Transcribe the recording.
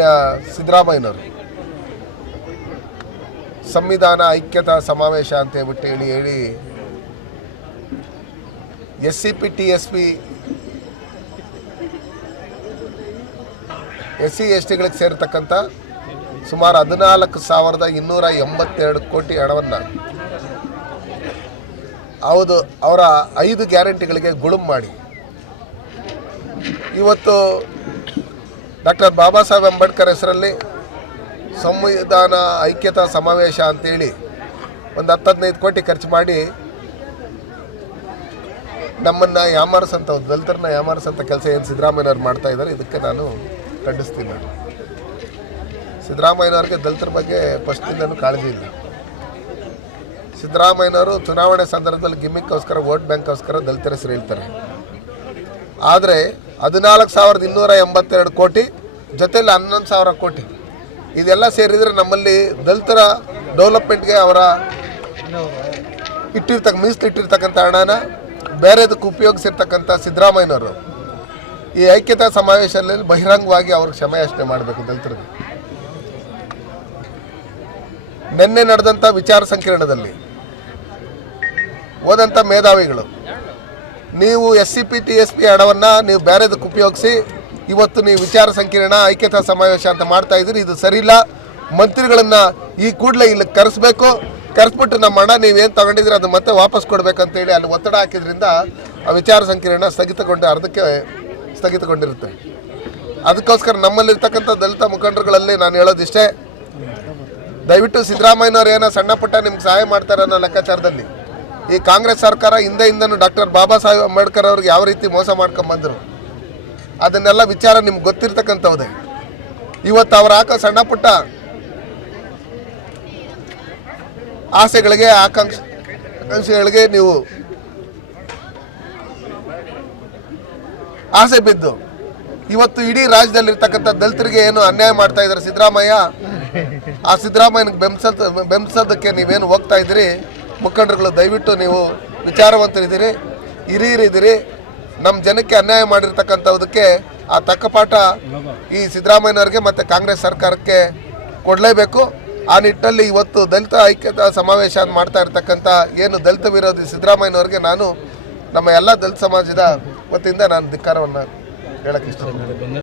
ಮಾನ್ಯ ಸಿದ್ದರಾಮಯ್ಯನವರು. ಸಂವಿಧಾನ, ಐಕ್ಯತಾ ಸಮಾವೇಶ ಅಂತ ಹೇಳ್ಬಿಟ್ಟು ಹೇಳಿ ಹೇಳಿ. S C P T S P S C S ಟಿಗಳಿಗೆ ಸೇರ್ತಕ್ಕಂಥ ಸುಮಾರು ಹದಿನಾಲ್ಕು ಸಾವಿರದ ಇನ್ನೂರ ಎಂಬತ್ತೆರಡು ಕೋಟಿ ಹಣವನ್ನು ಹೌದು, ಅವರ ಐದು ಗ್ಯಾರಂಟಿಗಳಿಗೆ ಗುಳುಮ್ ಮಾಡಿ. ಇವತ್ತು ಡಾಕ್ಟರ್ ಬಾಬಾ ಸಾಹೇಬ್ ಅಂಬೇಡ್ಕರ್ ಹೆಸರಲ್ಲಿ ಸಂವಿಧಾನ, ಐಕ್ಯತಾ ಸಮಾವೇಶ ಅಂತೇಳಿ ಒಂದು ಹತ್ತು ಹದಿನೈದು ಕೋಟಿ ಖರ್ಚು ಮಾಡಿ ನಮ್ಮನ್ನು ಯಾಮಾರಿಸಂಥ ದಲಿತರನ್ನ ಯಾಮಾರಿಸಂಥ ಕೆಲಸ ಏನು ಸಿದ್ದರಾಮಯ್ಯನವ್ರು ಮಾಡ್ತಾ ಇದ್ದಾರೆ, ಇದಕ್ಕೆ ನಾನು ಖಂಡಿಸ್ತೀನಿ ಸಿದ್ದರಾಮಯ್ಯನವ್ರಿಗೆ ದಲಿತರ ಬಗ್ಗೆ ಫಸ್ಟಿಂದನೂ ಕಾಳಜಿ ಇಲ್ಲ. ಸಿದ್ದರಾಮಯ್ಯನವರು ಚುನಾವಣೆ ಸಂದರ್ಭದಲ್ಲಿ ಗಿಮ್ಮಿಕ್ಕೋಸ್ಕರ ವೋಟ್ ಬ್ಯಾಂಕ್ಗೋಸ್ಕರ ದಲಿತರ ಹೆಸರು ಹೇಳ್ತಾರೆ. ಆದರೆ ಹದಿನಾಲ್ಕು ಸಾವಿರದ ಇನ್ನೂರ ಎಂಬತ್ತೆರಡು ಕೋಟಿ, ಜೊತೆಯಲ್ಲಿ ಹನ್ನೊಂದು ಸಾವಿರ ಕೋಟಿ. ಇದೆಲ್ಲ ಸೇರಿದರೆ ನಮ್ಮಲ್ಲಿ ದಲಿತರ ಡೆವಲಪ್ಮೆಂಟ್ಗೆ ಅವರ ಇಟ್ಟಿರ್ತಕ್ಕ ಮೀಸಲಿಟ್ಟಿರ್ತಕ್ಕಂಥ ಹಣನ ಬೇರೆದಕ್ಕೆ ಉಪಯೋಗಿಸಿರ್ತಕ್ಕಂಥ ಸಿದ್ದರಾಮಯ್ಯನವರು. ಈ ಐಕ್ಯತಾ ಸಮಾವೇಶದಲ್ಲಿ ಬಹಿರಂಗವಾಗಿ ಅವ್ರಿಗೆ ಕ್ಷಮೆಯಾಚನೆ ಮಾಡಬೇಕು ದಲಿತರಿಗೆ. ನಿನ್ನೆ ನಡೆದಂಥ ವಿಚಾರ ಸಂಕಿರಣದಲ್ಲಿ ಹೋದಂಥ ಮೇಧಾವಿಗಳು ನೀವು S C P T S P ಹಣವನ್ನು ನೀವು ಬೇರೆದಕ್ಕೆ ಉಪಯೋಗಿಸಿ ಇವತ್ತು ನೀವು ವಿಚಾರ ಸಂಕಿರಣ, ಐಕ್ಯತಾ ಸಮಾವೇಶ ಅಂತ ಮಾಡ್ತಾ ಇದ್ದೀರಿ. ಇದು ಸರಿಯಿಲ್ಲ. ಮಂತ್ರಿಗಳನ್ನು ಈ ಕೂಡಲೇ ಇಲ್ಲಿ ಕರೆಸ್ಬೇಕು. ಕರೆಸ್ಬಿಟ್ಟು ನಮ್ಮ ಹಣ ನೀವೇನು ತಗೊಂಡಿದ್ರೆ ಅದು ಮತ್ತೆ ವಾಪಸ್ ಕೊಡಬೇಕಂತೇಳಿ ಅಲ್ಲಿ ಒತ್ತಡ ಹಾಕಿದ್ರಿಂದ ಆ ವಿಚಾರ ಸಂಕಿರಣ ಸ್ಥಗಿತಗೊಂಡು ಅರ್ಧಕ್ಕೆ ಸ್ಥಗಿತಗೊಂಡಿರುತ್ತೆ. ಅದಕ್ಕೋಸ್ಕರ ನಮ್ಮಲ್ಲಿರ್ತಕ್ಕಂಥ ದಲಿತ ಮುಖಂಡರುಗಳಲ್ಲಿ ನಾನು ಹೇಳೋದಿಷ್ಟೇ, ದಯವಿಟ್ಟು ಸಿದ್ದರಾಮಯ್ಯನವ್ರು ಏನೋ ಸಣ್ಣ ಪುಟ್ಟ ನಿಮ್ಗೆ ಸಹಾಯ ಮಾಡ್ತಾರೆ ಅನ್ನೋ ಲೆಕ್ಕಾಚಾರದಲ್ಲಿ. ಈ ಕಾಂಗ್ರೆಸ್ ಸರ್ಕಾರ ಹಿಂದೆ ಹಿಂದೆನೂ ಡಾಕ್ಟರ್ ಬಾಬಾ ಸಾಹೇಬ್ ಅಂಬೇಡ್ಕರ್ ಅವ್ರಿಗೆ ಯಾವ ರೀತಿ ಮೋಸ ಮಾಡ್ಕೊಂಬಂದರು ಅದನ್ನೆಲ್ಲ ವಿಚಾರ ನಿಮ್ಗೆ ಗೊತ್ತಿರ್ತಕ್ಕಂಥವ್ದೇ. ಇವತ್ತು ಅವ್ರು ಹಾಕೋ ಸಣ್ಣ ಪುಟ್ಟ ಆಸೆಗಳಿಗೆ, ಆಕಾಂಕ್ಷ, ಆಕಾಂಕ್ಷೆಗಳಿಗೆ ನೀವು ಆಸೆ ಬಿದ್ದು, ಇವತ್ತು ಇಡೀ ರಾಜ್ಯದಲ್ಲಿರ್ತಕ್ಕಂಥ ದಲಿತರಿಗೆ ಏನು ಅನ್ಯಾಯ ಮಾಡ್ತಾ ಇದ್ದಾರೆ ಸಿದ್ದರಾಮಯ್ಯ? ಆ ಸಿದ್ದರಾಮಯ್ಯನಿಗೆ ಬೆಂಬಸ ಬೆಂಬಸೋದಕ್ಕೆ ನೀವೇನು ಹೋಗ್ತಾ ಇದ್ದೀರಿ? ಮುಖಂಡರುಗಳು, ದಯವಿಟ್ಟು ನೀವು ವಿಚಾರವಂತರಿದ್ದೀರಿ, ಹಿರಿಯರಿದ್ದೀರಿ. ನಮ್ಮ ಜನಕ್ಕೆ ಅನ್ಯಾಯ ಮಾಡಿರ್ತಕ್ಕಂಥದಕ್ಕೆ ಆ ತಕ್ಕ ಪಾಠ ಈ ಸಿದ್ದರಾಮಯ್ಯನವ್ರಿಗೆ ಮತ್ತು ಕಾಂಗ್ರೆಸ್ ಸರ್ಕಾರಕ್ಕೆ ಕೊಡಲೇಬೇಕು. ಆ ನಿಟ್ಟಿನಲ್ಲಿ ಇವತ್ತು ದಲಿತ ಐಕ್ಯತಾ ಸಮಾವೇಶ ಮಾಡ್ತಾ ಇರ್ತಕ್ಕಂಥ ಏನು ದಲಿತ ವಿರೋಧಿ ಸಿದ್ದರಾಮಯ್ಯನವ್ರಿಗೆ ನಾನು ನಮ್ಮ ಎಲ್ಲ ದಲಿತ ಸಮಾಜದ ವತಿಯಿಂದ ನಾನು ಧಿಕ್ಕಾರವನ್ನು ಹೇಳಕ್ಕೆ ಇಷ್ಟಪಡ್ತೀನಿ.